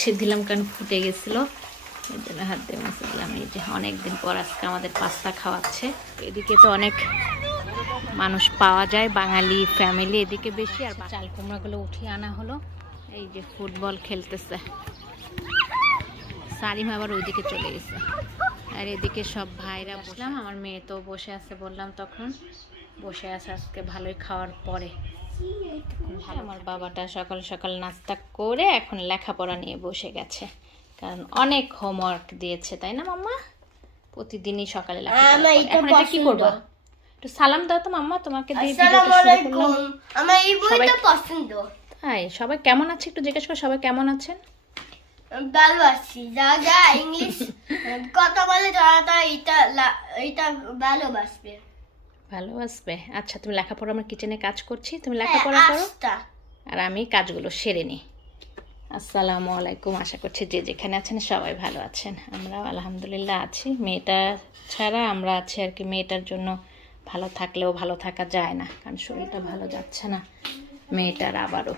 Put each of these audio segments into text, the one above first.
মুছে দিলাম কারণ ফুটে গেছিল, এর জন্য হাত দিয়ে মুছে দিলাম। এই যে অনেকদিন পর আজকে আমাদের পাস্তা খাওয়াচ্ছে। এদিকে তো অনেক মানুষ পাওয়া যায়, বাঙালি ফ্যামিলি এদিকে বেশি। আর চাল কুমড়াগুলো উঠিয়ে আনা হলো। এই যে ফুটবল খেলতেছে, সারিম আবার ওইদিকে চলে গেছে। আর এদিকে সব ভাইরা বসলাম, আমার মেয়ে তো বসে আছে, বললাম তখন বসে আছে আজকে ভালোই খাওয়ার পরে। আমার বাবাটা সকাল সকাল নাস্তা করে এখন লেখাপড়া নিয়ে বসে গেছে, কারণ অনেক হোমওয়ার্ক দিয়েছে, তাই না মাম্মা? প্রতিদিনই সকালে লেখাপড়া। এখন এটা কি করবা? একটু সালাম দাও তো মাম্মা, তোমাকে দিয়ে ভিডিওটা শুরু করলাম। আমার এই বইটা পছন্দ। তাই সবাই কেমন আছে একটু জিজ্ঞেস করো, সবাই কেমন আছেন? ভালো আছি। যা যা ইংলিশ কথা বলে তারা এটা ভালোবাসবে। ভালোবাসবে। আচ্ছা, তুমি লেখাপড়া, আমার কিচেনে কাজ করছি, তুমি লেখাপড়া করো আর আমি কাজগুলো সেরে নিই। আসসালামু আলাইকুম। আশা করছি যে যেখানে আছেন সবাই ভালো আছেন। আমরা আলহামদুলিল্লাহ আছি। মেয়েটা ছাড়া আমরা আছি আর কি। মেয়েটার জন্য ভালো থাকলেও ভালো থাকা যায় না, কারণ শরীরটা ভালো যাচ্ছে না মেয়েটার। আবারও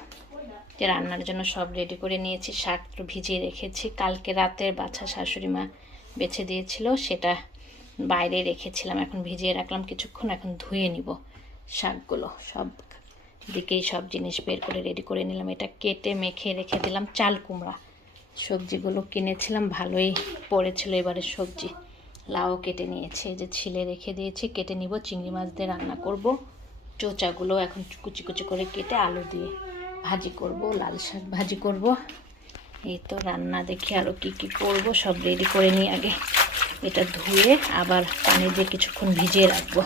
যে রান্নার জন্য সব রেডি করে নিয়েছি, শাক তো ভিজিয়ে রেখেছি, কালকে রাতের বাছা শাশুড়ি মা বেছে দিয়েছিল, সেটা বাইরে রেখেছিলাম, এখন ভিজিয়ে রাখলাম কিছুক্ষণ। এখন ধুয়ে নিব শাকগুলো, সব দিকেই সব জিনিস বের করে রেডি করে নিলাম। এটা কেটে মেখে রেখে দিলাম। চাল কুমড়া সবজিগুলো কিনেছিলাম, ভালোই পড়েছিল এবারে সবজি। লাউ কেটে নিয়েছি, এই যে ছিলে রেখে দিয়েছি, কেটে নিব। চিংড়ি মাছ দিয়ে রান্না করব। চোচাগুলো এখন কুচি কুচি করে কেটে আলু দিয়ে ভাজি করব, লাল শাক ভাজি করব। এই তো রান্না। দেখি আরও কি কি করব, সব রেডি করে নিই আগে। এটা ধুয়ে আবার পানি দিয়ে কিছুক্ষণ ভিজিয়ে রাখবো।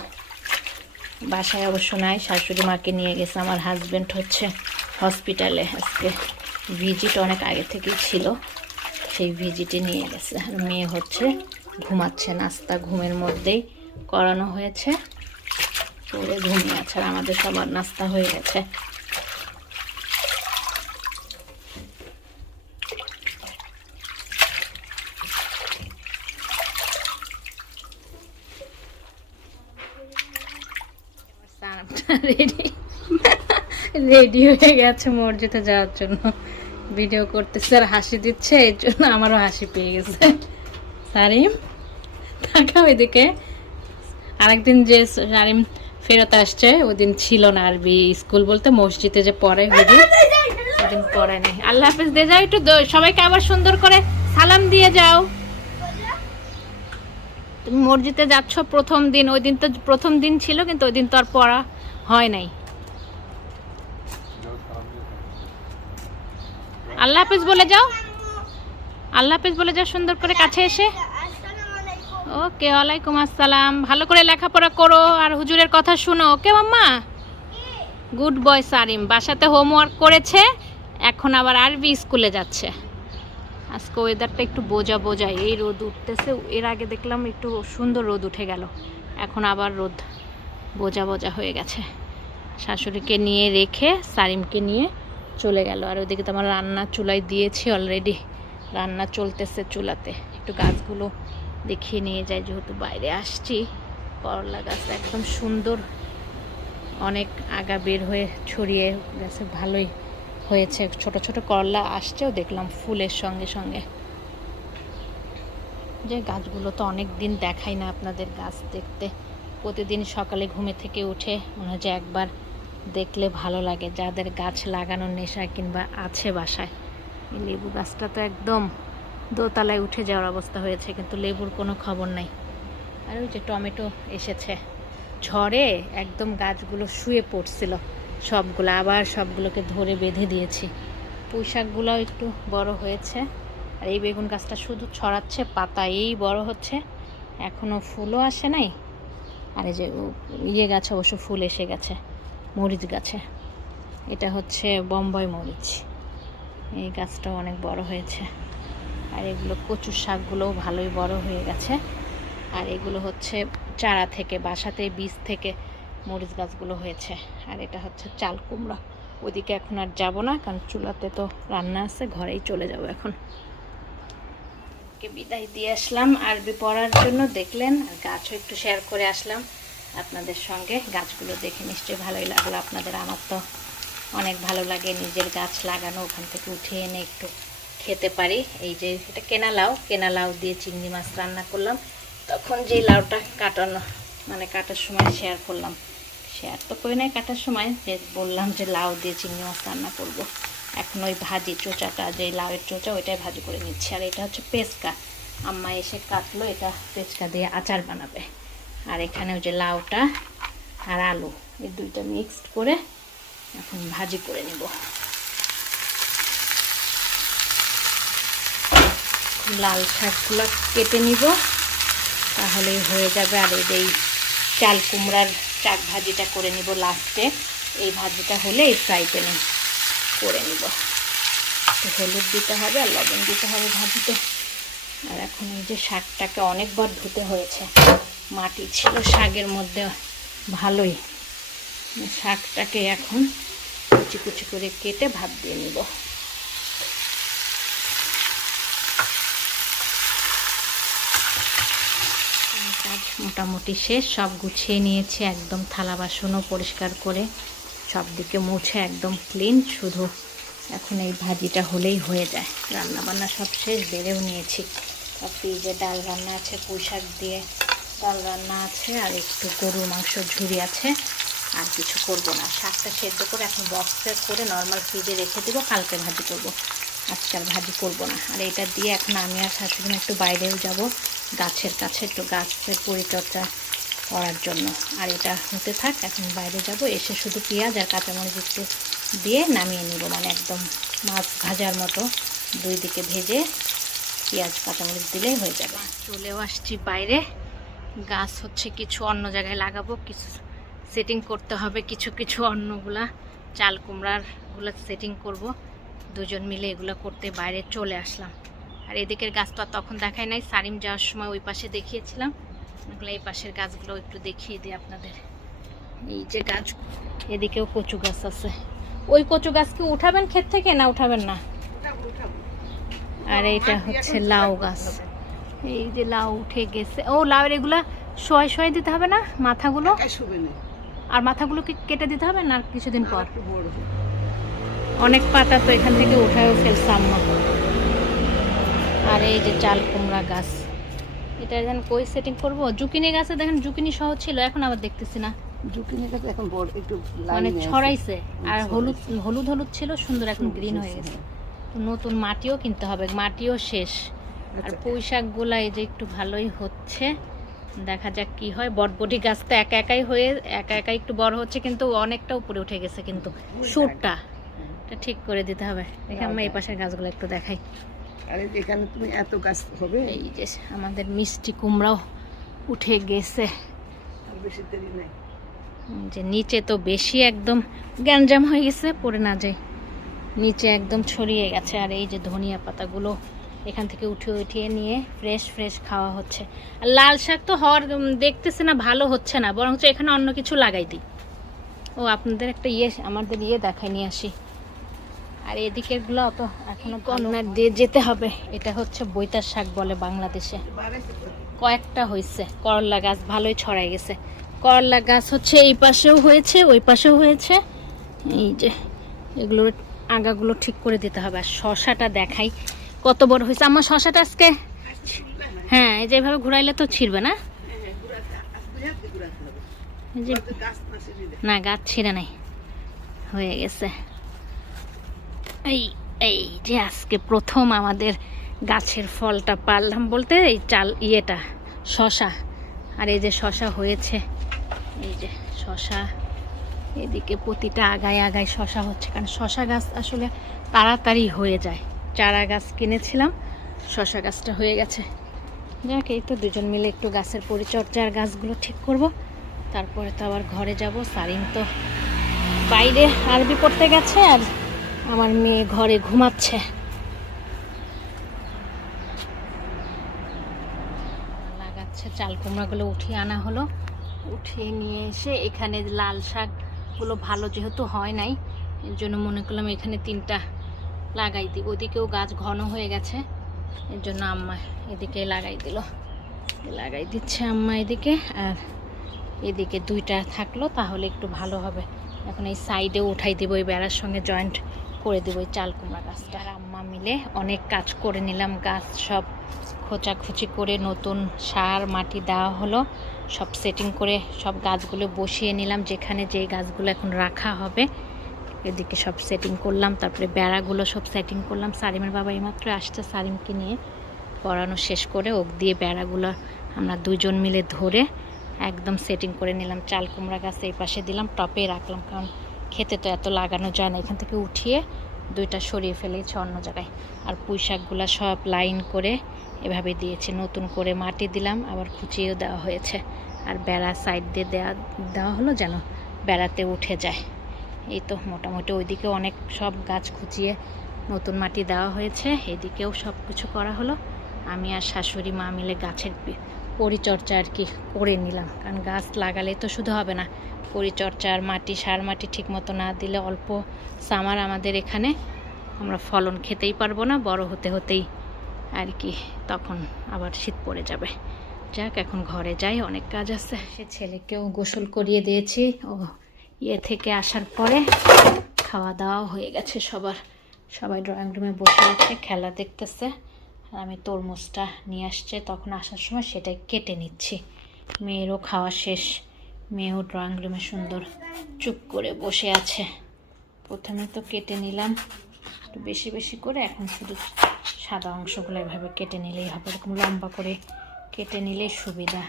বাসায় অবশ্য নাই, শাশুড়ি মাকে নিয়ে গেছে। আমার হাজব্যান্ড হচ্ছে হসপিটালে, আজকে ভিজিট অনেক আগে থেকেই ছিল, সেই ভিজিটে নিয়ে গেছে। আর মেয়ে হচ্ছে ঘুমাচ্ছে, নাস্তা ঘুমের মধ্যেই করানো হয়েছে, করে ঘুমিয়ে আছে। আর আমাদের সবার নাস্তা হয়ে গেছে। রেডি হয়ে গেছে মসজিদে যাওয়ার জন্য, ভিডিও করতেছে আর হাসি দিচ্ছে, এর জন্য আমারও হাসি পেয়ে গেছে। সারিম তাকাও এদিকে। আরেকদিন যে সারিম ফেরত আসছে, ওদিন ছিল না আরবি স্কুল, বলতে মসজিদে যে পড়ায় ওদিন পড়ায় নাই। আল্লাহ হাফেজ দিয়ে যাও, একটু সবাইকে আবার সুন্দর করে সালাম দিয়ে যাও। তুমি মসজিদে যাচ্ছ প্রথম দিন, ওই দিন তো প্রথম দিন ছিল, কিন্তু ওই দিন তো আর পড়া হয় নাই। আল্লাহ হাফেজ বলে যাও, আল্লাহ হাফেজ বলে যাও সুন্দর করে কাছে এসে। ওকে, ওয়ালাইকুম আসসালাম। ভালো করে লেখাপড়া করো আর হুজুরের কথা শুনো, ওকে মাম্মা? Good boy সারিম। বাসাতে হোমওয়ার্ক করেছে, এখন আবার আরবি স্কুলে যাচ্ছে। আজকে ওয়েদারটা একটু বোঝা বোঝা, এই রোদ উঠতেছে। এর আগে দেখলাম একটু সুন্দর রোদ উঠে গেল, এখন আবার রোদ বোঝা বোঝা হয়ে গেছে। শাশুড়িকে নিয়ে রেখে সারিমকে নিয়ে চলে গেল। আর ওইদিকে তো আমার রান্না চুলায় দিয়েছি অলরেডি, রান্না চলতেছে চুলাতে। একটু গাছগুলো দেখিয়ে নিয়ে যাই, যেহেতু বাইরে আসছি। করলা গাছ একদম সুন্দর, অনেক আগা বের হয়ে ছড়িয়ে গেছে, ভালোই হয়েছে। ছোট ছোট করলা আসছেও দেখলাম ফুলের সঙ্গে সঙ্গে। যে গাছগুলো তো অনেক দিন দেখাই না আপনাদের গাছ দেখতে। প্রতিদিন সকালে ঘুমে থেকে উঠে মনে হয় যে একবার দেখলে ভালো লাগে, যাদের গাছ লাগানোর নেশা কিংবা আছে বাসায়। এই লেবু গাছটা তো একদম দোতলায় উঠে যাওয়ার অবস্থা হয়েছে, কিন্তু লেবুর কোনো খবর নাই। আর ওই যে টমেটো এসেছে, ঝড়ে একদম গাছগুলো শুয়ে পড়ছিল সবগুলো, আবার সবগুলোকে ধরে বেঁধে দিয়েছি। পুঁই শাকগুলোও একটু বড় হয়েছে। আর এই বেগুন গাছটা শুধু ছড়াচ্ছে পাতা, এই বড় হচ্ছে, এখনও ফুলও আসে নাই। আর এই যে ইয়ে গাছে অবশ্য ফুল এসে গেছে, মরিচ গাছে। এটা হচ্ছে বোম্বাই মরিচ, এই গাছটাও অনেক বড় হয়েছে। আর এগুলো কচু শাকগুলোও ভালোই বড় হয়ে গেছে। আর এগুলো হচ্ছে চারা থেকে, বাসাতে বীজ থেকে মরিচ গাছগুলো হয়েছে। আর এটা হচ্ছে চাল কুমড়া। ওদিকে এখন আর যাব না, কারণ চুলাতে তো রান্না আছে, ঘরেই চলে যাব এখন। বিদায় দিয়ে আসলাম আরবি পড়ার জন্য, দেখলেন। আর গাছও একটু শেয়ার করে আসলাম আপনাদের সঙ্গে। গাছগুলো দেখে নিশ্চয়ই ভালোই লাগলো আপনাদের। আমার তো অনেক ভালো লাগে নিজের গাছ লাগানো, ওখান থেকে উঠে এনে একটু খেতে পারি। এই যে এটা কেনা লাউ দিয়ে চিংড়ি মাছ রান্না করলাম, তখন যে লাউটা কাটার সময় শেয়ার তো করে নাই কাটার সময়, যে বললাম যে লাউ দিয়ে চিংড়ি মাছ রান্না করব। এখন ওই ভাজি চোচাটা, যে লাউয়ের চোচা, ওইটাই ভাজি করে নিচ্ছি। আর এটা হচ্ছে পেঁচকা, আম্মা এসে কাটলো, এটা পেঁচকা দিয়ে আচার বানাবে। আর এখানে ওই যে লাউটা আর আলু, এই দুইটা মিক্সড করে এখন ভাজি করে নিব। লাল শাকগুলো কেটে নিব, তাহলেই হয়ে যাবে। আর এই চাল কুমড়ার শাক ভাজিটা করে নিব লাস্টে। এই ভাজিটা হলে এই ফ্রাই প্যানে করে নিব। তো হলুদ দিতে হবে আর লবণ দিতে হবে ভাজিতে। আর এখন এই যে শাকটাকে অনেকবার ধুতে হয়েছে, মাটি ছিল শাকের মধ্যে ভালোই। শাকটাকে এখন কুচি কুচি করে কেটে ভাত দিয়ে নিব। কাজ মোটামুটি শেষ, সব গুছিয়ে নিয়েছি, একদম থালা বাসনও পরিষ্কার করে সব দিকে মুছে একদম ক্লিন। শুধু এখন এই ভাজিটা হলেই হয়ে যায়। রান্না বান্না সব শেষ, বেড়েও নিয়েছি। আর ফ্রিজে ডাল রান্না আছে, পুঁই শাক দিয়ে ডাল রান্না আছে, আর একটু গরুর মাংস ঝুরি আছে। আর কিছু করব না, শাকটা সেদ্ধ করে এখন বক্সে করে নর্মাল ফ্রিজে রেখে দেবো, কালকে ভাজি করব। আজকাল ভাজি করব না। আর এটা দিয়ে এখন আমি আর শাশুড়ি একটু বাইরেও যাব, গাছের কাছে, একটু গাছের পরিচর্যা করার জন্য। আর এটা হতে থাক, এখন বাইরে যাব, এসে শুধু পেঁয়াজ আর কাঁচামরিচ একটু দিয়ে নামিয়ে নিব, মানে একদম মাছ ভাজার মতো দুই দিকে ভেজে পেঁয়াজ কাঁচামরিচ দিলেই হয়ে যাবে। চলেও আসছি বাইরে, গাছ হচ্ছে কিছু অন্য জায়গায় লাগাবো, কিছু সেটিং করতে হবে, কিছু অন্যগুলা চাল কুমড়ারগুলো সেটিং করব। দুজন মিলে এগুলো করতে বাইরে চলে আসলাম। আর এদিকের গাছ তো তখন দেখাই নাই, সারিম যাওয়ার সময় ওই পাশে দেখিয়েছিলাম। এগুলো এই পাশের গাছগুলো একটু দেখিয়ে দিই আপনাদের। এই যে গাছ, এদিকেও কচু গাছ আছে। ওই কচু গাছ কি উঠাবেন ক্ষেত থেকে, না উঠাবেন না? আর এইটা হচ্ছে লাউ গাছ, এই যে লাউ উঠে গেছে। ও লাউয়ের এগুলা শোয় দিতে হবে না মাথাগুলো? আর মাথাগুলো কি কেটে দিতে হবে না কিছুদিন পর? অনেক পাতা তো এখান থেকে উঠায়ও ফেলছে আম্মা। আর এই যে চাল কুমড়া গাছ, এটা এখন কই সেটিং করব? জুকিনি গাছে দেখেন জুকিনি সহ ছিল, এখন আবার দেখতেছি না। জুকিনি গাছ এখন বড় একটু মানে ছড়াইছে, আর হলুদ হলুদ হলুদ ছিল, সুন্দর এখন গ্রিন হয়ে গেছে। তো নতুন মাটিও কিনতে হবে, মাটিও শেষ। আর পুঁই শাকগুলা এই যে একটু ভালোই হচ্ছে, দেখা যাক কি হয়। বটবটি গাছটা একা একাই একটু বড় হচ্ছে, কিন্তু অনেকটা উপরে উঠে গেছে, কিন্তু সুরটা এটা ঠিক করে দিতে হবে। দেখে আমরা এই পাশের গাছগুলো একটু দেখাই। আরে এখানে তুমি এত গাছ হবে। এই যে আমাদের মিষ্টি কুমড়াও উঠে গেছে, আর বেশি দেরি নাই। যে নিচে তো বেশি একদম গ্যাঞ্জাম হয়ে গেছে, পড়ে না যায়, নিচে একদম ছড়িয়ে গেছে। আর এই যে ধনিয়া পাতাগুলো এখান থেকে উঠিয়ে নিয়ে ফ্রেশ খাওয়া হচ্ছে। আর লাল শাক তো দেখতেছে না, ভালো হচ্ছে না, বরঞ্চ এখানে অন্য কিছু লাগাই দিই। ও আপনাদের একটা আমাদের দেখাই নিয়ে আসি। আর এদিকের গুলো তো এখনো কর্নার দিয়ে যেতে হবে। এটা হচ্ছে বৈতার শাক বলে বাংলাদেশে। কয়েকটা হয়েছে, করলা গাছ ভালোই ছড়াই গেছে। করলা গাছ হচ্ছে এই পাশেও হয়েছে, ওই পাশেও হয়েছে। এই যে এগুলোর আগাগুলো ঠিক করে দিতে হবে। আর শশাটা দেখাই কত বড় হয়েছে আমার শশাটা আজকে। হ্যাঁ, এই যেভাবে ঘুরাইলে তো ছিঁড়বে না? না, গাছ ছিঁড়ে নাই, হয়ে গেছে। এই যে আজকে প্রথম আমাদের গাছের ফলটা পারলাম, বলতে এই শশা। আর এই যে শশা হয়েছে, এই যে শশা, এদিকে প্রতিটা আগায় শশা হচ্ছে, কারণ শশা গাছ আসলে তাড়াতাড়ি হয়ে যায়। চারা গাছ কিনেছিলাম, শশা গাছটা হয়ে গেছে। যাক, এই তো দুজন মিলে একটু গাছের পরিচর্যার গাছগুলো ঠিক করব, তারপরে তো আবার ঘরে যাব। সারিম তো বাইরে আরবি পড়তে গেছে, আর আমার মেয়ে ঘরে ঘুমাচ্ছে। লাগাচ্ছে, চাল কুমড়াগুলো উঠিয়ে আনা হলো, উঠিয়ে নিয়ে এসে এখানে লাল শাকগুলো ভালো যেহেতু হয় নাই, এর জন্য মনে করলাম এখানে 3টা লাগাই দিই। ওদিকেও গাছ ঘন হয়ে গেছে, এর জন্য আম্মা এদিকে লাগাই দিচ্ছে আম্মা এদিকে। আর এদিকে 2টা থাকলো তাহলে একটু ভালো হবে। এখন এই সাইডে উঠাই দিব, এই বেড়ার সঙ্গে জয়েন্ট করে দেবো ওই চাল কুমড়া গাছটা। আর আম্মা মিলে অনেক কাজ করে নিলাম, গাছ সব খোঁচাখুচি করে নতুন সার মাটি দেওয়া হলো, সব সেটিং করে সব গাছগুলো বসিয়ে নিলাম যেখানে যেই গাছগুলো এখন রাখা হবে। এদিকে সব সেটিং করলাম, তারপরে বেড়াগুলো সব সেটিং করলাম। সারিমের বাবা এইমাত্র আসছে সারিমকে নিয়ে, পড়ানো শেষ করে ওক দিয়ে বেড়াগুলো আমরা দুজন মিলে ধরে একদম সেটিং করে নিলাম। চাল কুমড়া গাছ এই পাশে দিলাম, টপে রাখলাম, কারণ খেতে তো এত লাগানো যায় না। এখান থেকে উঠিয়ে দুইটা সরিয়ে ফেলেছি অন্য জায়গায়। আর পুঁই শাকগুলো সব লাইন করে এভাবে দিয়েছি, নতুন করে মাটি দিলাম, আবার খুঁচিয়েও দেওয়া হয়েছে। আর বেড়া সাইড দিয়ে দেওয়া হলো যেন বেড়াতে উঠে যায়। এই তো মোটামুটি ওইদিকে অনেক সব গাছ খুঁচিয়ে নতুন মাটি দেওয়া হয়েছে, এদিকেও সব কিছু করা হলো। আমি আর শাশুড়ি মা মিলে গাছের পরিচর্যা আর কি করে নিলাম, কারণ গাছ লাগালে তো শুধু হবে না, পরিচর্যা আর মাটি সার মাটি ঠিক মতো না দিলে অল্প সামার আমাদের এখানে আমরা ফলন খেতেই পারবো না, বড় হতে হতেই আর কি তখন আবার শীত পড়ে যাবে। যাক এখন ঘরে যাই, অনেক কাজ আছে। সে ছেলেকেও গোসল করিয়ে দিয়েছি, ও ইয়ে থেকে আসার পরে খাওয়া দাওয়া হয়ে গেছে সবার, সবাই ড্রয়িং রুমে বসে আছে খেলা দেখতেছে। আর আমি তরমুজটা নিয়ে আসছে তখন আসার সময় সেটাই কেটে নিচ্ছি। মেয়েরও খাওয়া শেষ, মেয়েও ড্রয়িং রুমে সুন্দর চুপ করে বসে আছে। প্রথমে তো কেটে নিলাম একটু বেশি বেশি করে, এখন শুধু সাদা অংশগুলো এভাবে কেটে নিলেই হবে, এরকম লম্বা করে কেটে নিলেই সুবিধা।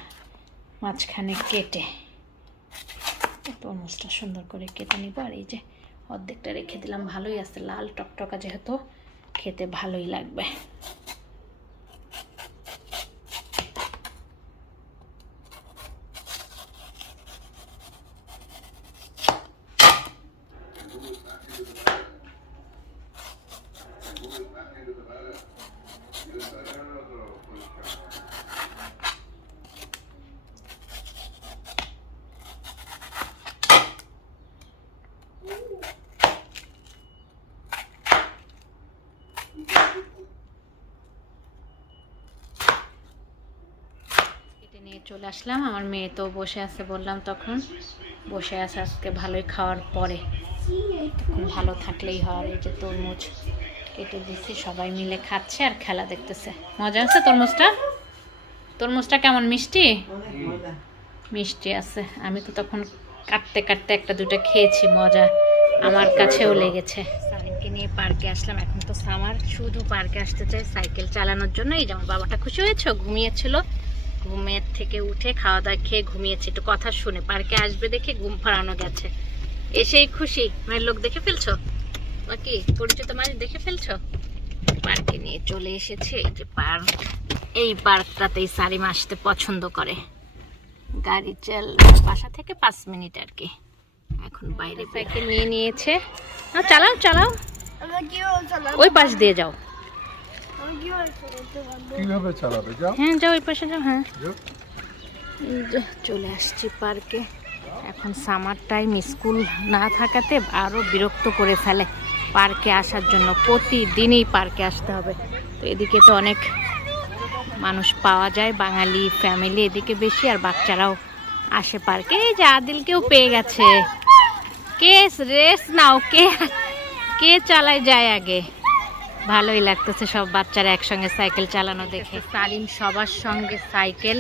মাঝখানে কেটে তরমুজটা সুন্দর করে কেটে নিব। আর এই যে অর্ধেকটা রেখে দিলাম, ভালোই আছে, লাল টকটকা যেহেতু খেতে ভালোই লাগবে। নিয়ে চলে আসলাম, আমার মেয়ে তো বসে আছে, বললাম তখন বসে আছে আজকে ভালোই খাওয়ার পরে, ভালো থাকলেই হয়। এই যে তরমুজ কেটে দিচ্ছি, সবাই মিলে খাচ্ছে আর খেলা দেখতেছে। মজা আছে তরমুজটা? তরমুজটা কেমন মিষ্টি? মিষ্টি আছে। আমি তো তখন কাটতে কাটতে একটা দুটো খেয়েছি, মজা আমার কাছেও লেগেছে। সারিনকে নিয়ে পার্কে আসলাম, এখন তো সামার, শুধু পার্কে আসতে চাই সাইকেল চালানোর জন্য। এই যেমন বাবাটা খুশি হয়েছে, ঘুমিয়েছিল, ঘুমের থেকে উঠে খাওয়া দাওয়া খেয়ে ঘুমিয়েছে, একটু কথা শুনে পার্কে আসবে দেখে ঘুম পাড়ানো গেছে, এসেই খুশি। মায়ের লোক দেখে ফেলছো নাকি, পরিচিত মাছ দেখে ফেলছো? পার্কে নিয়ে চলে এসেছে। এই যে পার্ক, এই পার্কটাতেই সারিম আসতে পছন্দ করে। গাড়ি বাসা থেকে 5 মিনিট আর কি। এখন বাইরে সাইকেল নিয়ে নিয়েছে, চালাও চালাও, ওই পাশ দিয়ে যাও। কিভাবে চালাবে? যাও, হ্যাঁ যাও ওই পাশে যাও। হ্যাঁ চলে আসছি পার্কে। এখন সামার টাইম, স্কুল না থাকাতে আরও বিরক্ত করে ফেলে পার্কে আসার জন্য, প্রতিদিনই পার্কে আসতে হবে। তো এদিকে তো অনেক মানুষ পাওয়া যায়, বাঙালি ফ্যামিলি এদিকে বেশি, আর বাচ্চারাও আসে পার্কে। এই যে আদিলকেও পেয়ে গেছে, কে রেস নাও, কে চালায় যায় আগে। ভালোই লাগতেছে সব বাচ্চারা একসঙ্গে সাইকেল চালানো দেখে। সারিম সবার সঙ্গে সাইকেল,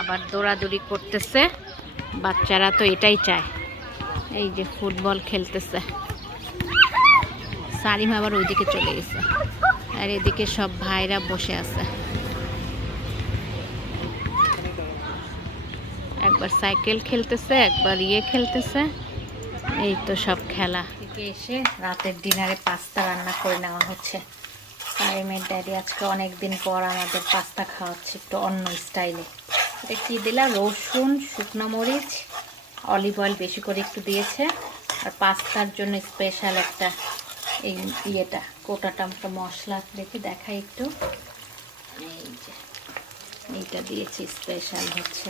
আবার দৌড়াদৌড়ি করতেছে, বাচ্চারা তো এটাই চায়। এই যে ফুটবল খেলতেছে, সারিম আবার ওইদিকে চলে গেছে, আর এদিকে সব ভাইরা বসে আছে। একবার সাইকেল খেলতেছে, একবার খেলতেছে, এই তো সব খেলা। থেকে এসে রাতের ডিনারে পাস্তা রান্না করে নেওয়া হচ্ছে। সারিমের ড্যাডি আজকে অনেকদিন পর আমাদের পাস্তা খাওয়াচ্ছে, একটু অন্য স্টাইলে। এটা কি দিলা? রসুন, শুকনো মরিচ, অলিভ অয়েল বেশি করে একটু দিয়েছে, আর পাস্তার জন্য স্পেশাল একটা এই ইয়েটা কোটাটা মশলা দেখে দেখাই একটু। এই যে এইটা দিয়েছি, স্পেশাল হচ্ছে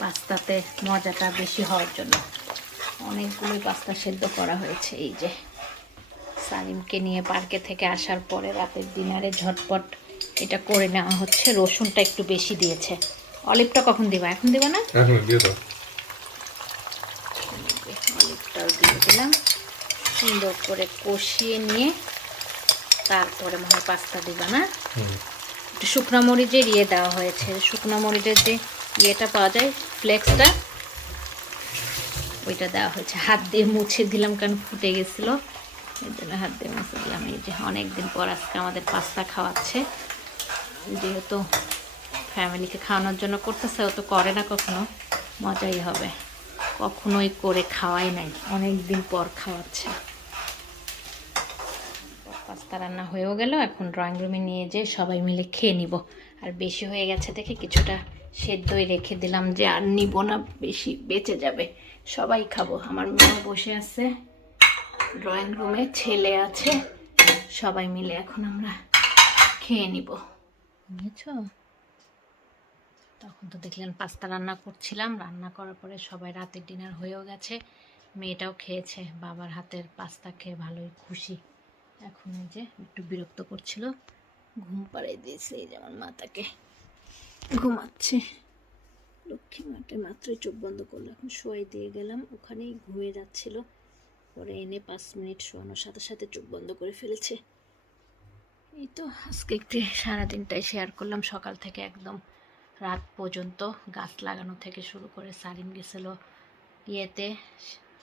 পাস্তাতে মজাটা বেশি হওয়ার জন্য। অনেকগুলোই পাস্তা সেদ্ধ করা হয়েছে। এই যে সালিমকে নিয়ে পার্কে থেকে আসার পরে রাতের ডিনারে ঝটপট এটা করে নেওয়া হচ্ছে। রসুনটা একটু বেশি দিয়েছে। অলিভটা কখন দিবা? এখন দিবা না? এখন দিয়ে দাও। অলিভটাও দিয়ে দিলাম। সুন্দর করে কষিয়ে নিয়ে তারপরে মনে হয় পাস্তা দিবা না? একটু শুকনো মরিচের দেওয়া হয়েছে, শুকনো মরিচের যে ইয়েটা পাওয়া যায় ফ্লেক্সটা, ওইটা দেওয়া হয়েছে। হাত দিয়ে মুছে দিলাম কারণ ফুটে গেছিল, এর জন্য হাত দিয়ে মুছে দিলাম। এই যে অনেকদিন পর আজকে আমাদের পাস্তা খাওয়াচ্ছে, যেহেতু ফ্যামিলিকে খাওয়ানোর জন্য করতেছে, ও তো করে না কখনো, মজাই হবে। কখনোই করে খাওয়াই নাই, অনেক দিন পর খাওয়াচ্ছে। পাস্তা রান্না হয়েও গেল, এখন ড্রয়িং রুমে নিয়ে যেয়ে সবাই মিলে খেয়ে নিব। আর বেশি হয়ে গেছে দেখে কিছুটা সেদ্ধই রেখে দিলাম, যে আর নিব না, বেশি বেঁচে যাবে, সবাই খাবো। আমার মেয়ে বসে আছে ড্রয়িং রুমে, ছেলে আছে, সবাই মিলে এখন আমরা খেয়ে নিব, বুঝেছ? তখন তো দেখলেন পাস্তা রান্না করছিলাম, রান্না করার পরে সবাই রাতের ডিনার হয়েও গেছে, মেয়েটাও খেয়েছে, বাবার হাতের পাস্তা খেয়ে ভালোই খুশি। এখন এই যে একটু বিরক্ত করছিল, ঘুম পাড়াই দিয়েছে, এই যে আমার মাতাকে ঘুমাচ্ছে, লক্ষ্মী মাঠে মাত্রই চোখ বন্ধ করলো, এখন শোয়াই দিয়ে গেলাম, ওখানেই ঘুমিয়ে যাচ্ছিল, পরে এনে 5 মিনিট শোয়ানোর সাথে সাথে চোখ বন্ধ করে ফেলেছে। এই তো আজকে একটু সারাদিনটাই শেয়ার করলাম, সকাল থেকে একদম রাত পর্যন্ত, গাছ লাগানো থেকে শুরু করে সারিন গেছিল ইয়েতে,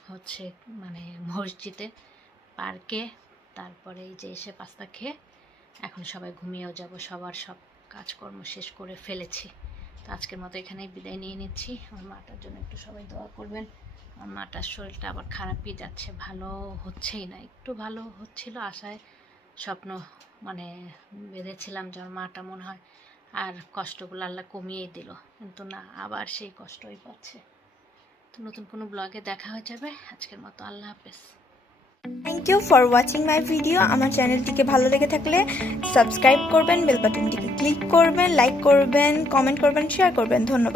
হচ্ছে মানে মসজিদে, পার্কে, তারপরে এই যে এসে পাস্তা খেয়ে এখন সবাই ঘুমিয়েও যাব, সবার সব কাজকর্ম শেষ করে ফেলেছি। তো আজকের মতো এখানেই বিদায় নিয়ে নিচ্ছি। আমার মাটার জন্য একটু সবাই দোয়া করবেন, আমার মাটার শরীরটা আবার খারাপই যাচ্ছে, ভালো হচ্ছেই না, একটু ভালো হচ্ছিল, আশায় স্বপ্ন মানে বেঁধেছিলাম যে আমার মাটা মনে হয় আর কষ্টগুলো আল্লাহ কমিয়ে দিল, কিন্তু না, আবার সেই কষ্টই পাচ্ছে। তো নতুন কোনো ব্লগে দেখা হয়ে যাবে, আজকের মতো আল্লাহ হাফেজ। Thank you for watching my video. আমার চ্যানেলটিকে ভালো লেগে থাকলে সাবস্ক্রাইব করবেন, বেল বাটনটিকে ক্লিক করবেন, লাইক করবেন, কমেন্ট করবেন, শেয়ার করবেন। ধন্যবাদ।